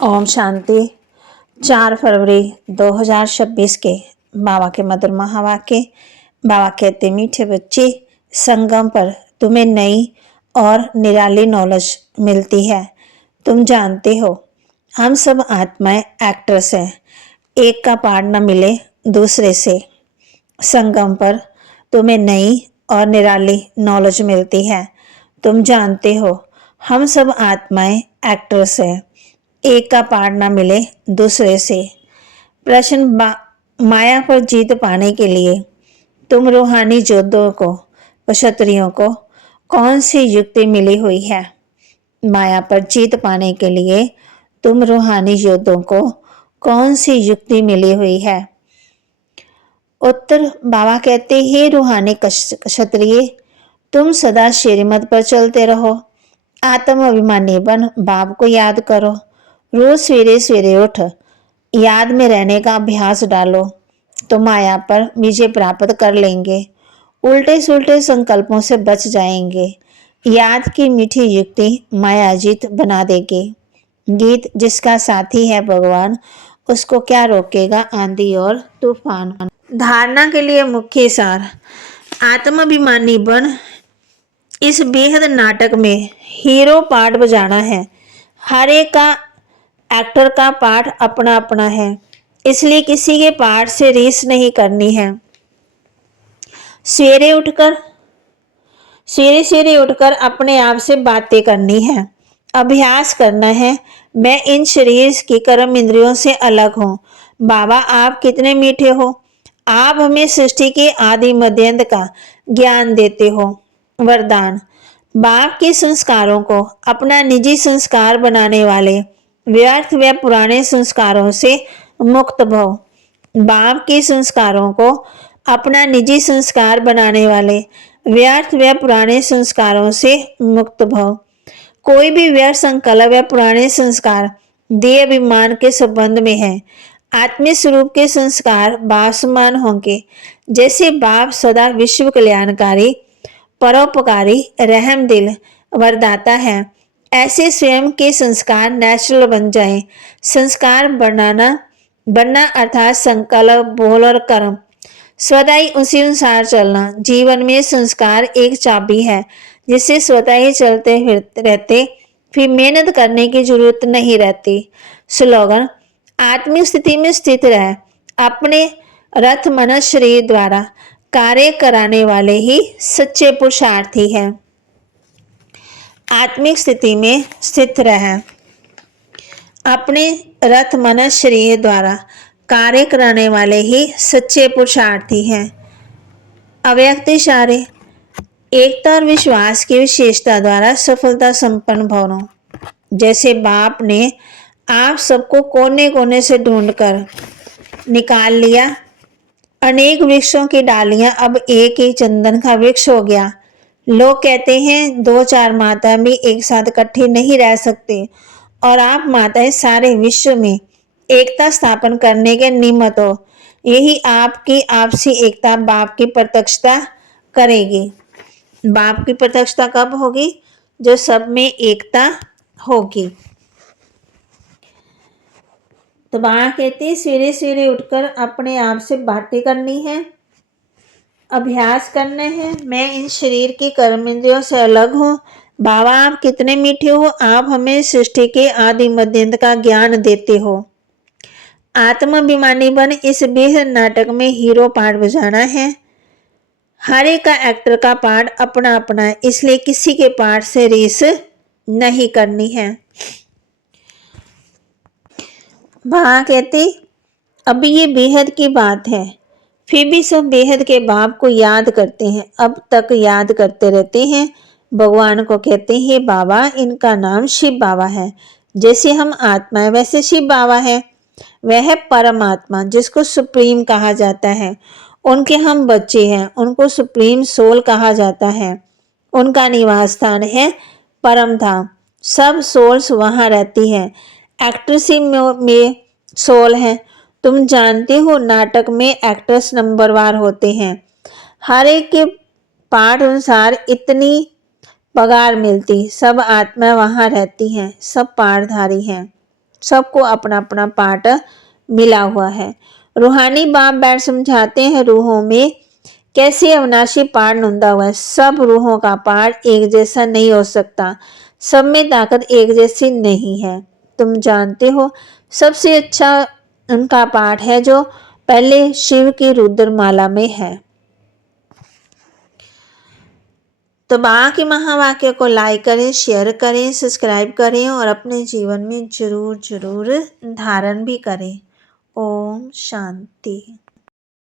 ओम शांति। 4 फरवरी 2026 के बाबा के मधुर महावाक्य। बाबा कहते, मीठे बच्चे, संगम पर तुम्हें नई और निराली नॉलेज मिलती है। तुम जानते हो हम सब आत्माएं एक्टर्स हैं। एक का पार्ट न मिले दूसरे से। संगम पर तुम्हें नई और निराली नॉलेज मिलती है। तुम जानते हो हम सब आत्माएं एक्टर्स हैं। एक का पार्ट ना मिले दूसरे से। प्रश्न, माया पर जीत पाने के लिए तुम रूहानी योद्धों को, क्षत्रियों को कौन सी युक्ति मिली हुई है? माया पर जीत पाने के लिए तुम रूहानी योद्धों को कौन सी युक्ति मिली हुई है? उत्तर, बाबा कहते, हे रूहानी क्षत्रिय, तुम सदा श्रीमत पर चलते रहो। आत्म अभिमानी बन बाप को याद करो। रोज सवेरे सवेरे उठ याद में रहने का अभ्यास डालो तो माया पर विजय प्राप्त कर लेंगे। उल्टे सुल्टे संकल्पों से बच जाएंगे। याद की मीठी युक्ति माया जीत बना देगी। गीत, जिसका साथी है भगवान, उसको क्या रोकेगा आंधी और तूफान। धारणा के लिए मुख्य सार, आत्माभिमानी बन इस बेहद नाटक में हीरो पार्ट बजाना है। हर एक का एक्टर का पार्ट अपना अपना है, इसलिए किसी के पार्ट से रीस नहीं करनी है। सवेरे सवेरे उठकर अपने आप से बातें करनी है। अभ्यास करना है, मैं इन शरीर की कर्म इंद्रियों से अलग हूँ। बाबा आप कितने मीठे हो। आप हमें सृष्टि के आदि मध्यांत का ज्ञान देते हो। वरदान, बाप के संस्कारों को अपना निजी संस्कार बनाने वाले व्यर्थ व पुराने संस्कारों से मुक्त भव। बाप के संस्कारों को अपना निजी संस्कार बनाने वाले व्यर्थ व पुराने संस्कारों से मुक्त भव। कोई भी व्यर्थ संकल्प या पुराने संस्कार देह अभिमान के संबंध में है। आत्मिक स्वरूप के संस्कार बासमान होंगे। जैसे बाप सदा विश्व कल्याणकारी, परोपकारी, रहम दिल, वरदाता है, ऐसे स्वयं के संस्कार नेचुरल बन जाएं। संस्कार बनना अर्थात संकल्प, बोल और कर्म स्वतः ही उसी अनुसार चलना। जीवन में संस्कार एक चाबी है जिससे स्वतः ही चलते रहते, फिर मेहनत करने की जरूरत नहीं रहती। स्लोगन, आत्मिक स्थिति में स्थित रह, अपने रथ मन शरीर द्वारा कार्य कराने वाले ही सच्चे पुरुषार्थी हैं। आत्मिक स्थिति में स्थित रह, अपने रथ मन शरीर द्वारा कार्य कराने वाले ही सच्चे पुरुषार्थी हैं। अव्यक्त इशारे, एकता और विश्वास की विशेषता द्वारा सफलता संपन्न भवनों। जैसे बाप ने आप सबको कोने कोने से ढूंढकर निकाल लिया। अनेक वृक्षों की डालियां अब एक ही चंदन का वृक्ष हो गया। लोग कहते हैं 2-4 माता भी एक साथ इकट्ठी नहीं रह सकते, और आप माताएं सारे विश्व में एकता स्थापन करने के निमित्त हो। यही आपकी आपसी एकता बाप की प्रत्यक्षता करेगी। बाप की प्रत्यक्षता कब होगी? जो सब में एकता होगी। तो बाबा कहते, सवेरे सवेरे उठकर अपने आप से बातें करनी है, अभ्यास करना है, मैं इन शरीर की कर्म इंद्रियों से अलग हूँ। बाबा आप कितने मीठे हो। आप हमें सृष्टि के आदि मध्यांत का ज्ञान देते हो। आत्माभिमानी बन इस बेहद नाटक में हीरो पार्ट बजाना है। हर एक का एक्टर का पार्ट अपना अपना है, इसलिए किसी के पार्ट से रीस नहीं करनी है। बाबा कहते, अभी ये बेहद की बात है, फिर भी सब बेहद के बाप को याद करते हैं, अब तक याद करते रहते हैं। भगवान को कहते हैं, बाबा इनका नाम शिव बाबा है। जैसे हम आत्मा है वैसे शिव बाबा है। वह है परमात्मा जिसको सुप्रीम कहा जाता है। उनके हम बच्चे हैं, उनको सुप्रीम सोल कहा जाता है। उनका निवास स्थान है परम धाम। सब सोल्स वहां रहती हैं। एक्ट्रेस में सोल है। तुम जानते हो नाटक में एक्टर्स नंबरवार होते हैं। हर एक के पाठ अनुसार इतनी पगार मिलती। सब आत्मा वहां रहती हैं, सब पाठधारी हैं। सबको अपना अपना पार्ट मिला हुआ है। रूहानी बाप बैठ समझाते हैं रूहों में कैसे अविनाशी पार्ट नुंदा हुआ है। सब रूहों का पार्ट एक जैसा नहीं हो सकता, सब में ताकत एक जैसी नहीं है। तुम जानते हो सबसे अच्छा उनका पार्ट है जो पहले शिव की रुद्रमाला में है। तो बाकी महावाक्य को लाइक करें, शेयर करें, सब्सक्राइब करें और अपने जीवन में जरूर जरूर धारण भी करें। ओम शांति।